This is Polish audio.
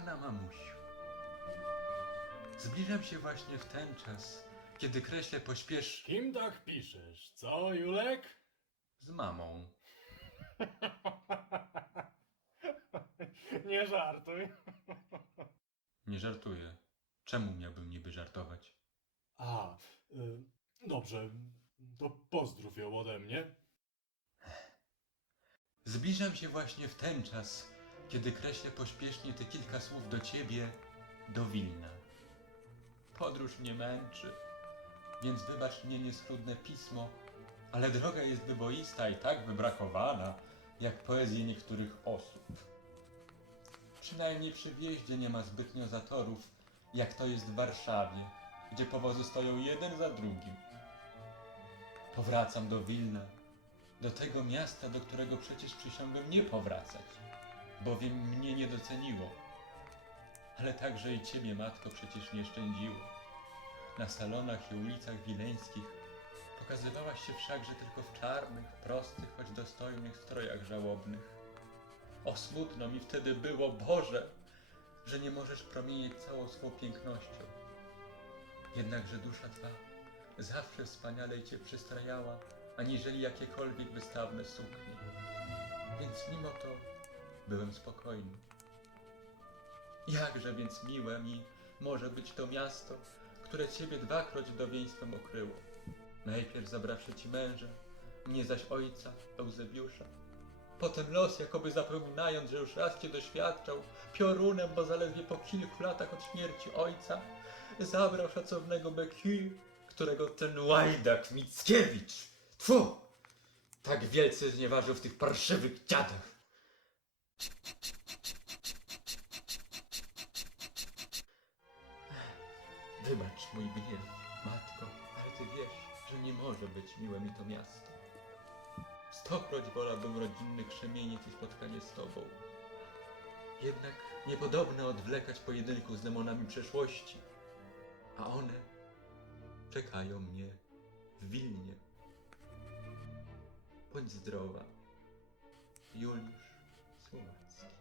Kochana mamusiu, zbliżam się właśnie w ten czas, kiedy kreślę pośpiesz Kim tak piszesz? Co, Julek? z mamą. Nie żartuj. Nie żartuję. Czemu miałbym niby żartować? A, y, dobrze, to pozdrów ją ode mnie. Zbliżam się właśnie w ten czas, kiedy kreślę pośpiesznie te kilka słów do ciebie, do Wilna. Podróż mnie męczy, więc wybacz mnie nieschludne pismo, ale droga jest wyboista i tak wybrakowana, jak poezje niektórych osób. Przynajmniej przy wjeździe nie ma zbytnio zatorów, jak to jest w Warszawie, gdzie powozy stoją jeden za drugim. Powracam do Wilna, do tego miasta, do którego przecież przysiągłem nie powracać, bowiem mnie nie doceniło. Ale także i ciebie, matko, przecież nie szczędziło. Na salonach i ulicach wileńskich pokazywałaś się wszakże tylko w czarnych, prostych, choć dostojnych strojach żałobnych. O smutno mi wtedy było, Boże, że nie możesz promienieć całą swą pięknością. Jednakże dusza Twa zawsze wspanialej Cię przystrajała, aniżeli jakiekolwiek wystawne suknie. Więc mimo to byłem spokojny. Jakże więc miłe mi może być to miasto, które Ciebie dwakroć dowieństwem okryło. Najpierw zabrawszy Ci męża, mnie zaś ojca, Eusebiusza. Potem los, jakoby zapominając, że już raz Cię doświadczał, piorunem, bo zaledwie po kilku latach od śmierci ojca, zabrał szacownego Becky, którego ten łajdak Mickiewicz, tfu, tak wielce znieważył w tych parszywych dziadach. Wybacz mój gniew, matko, ale ty wiesz, że nie może być miłe mi to miasto. Stokroć wolałbym rodzinny krzemieniec i spotkanie z tobą. Jednak niepodobne odwlekać pojedynku z demonami przeszłości, a one czekają mnie w Wilnie. Bądź zdrowa, Juliusz influenced.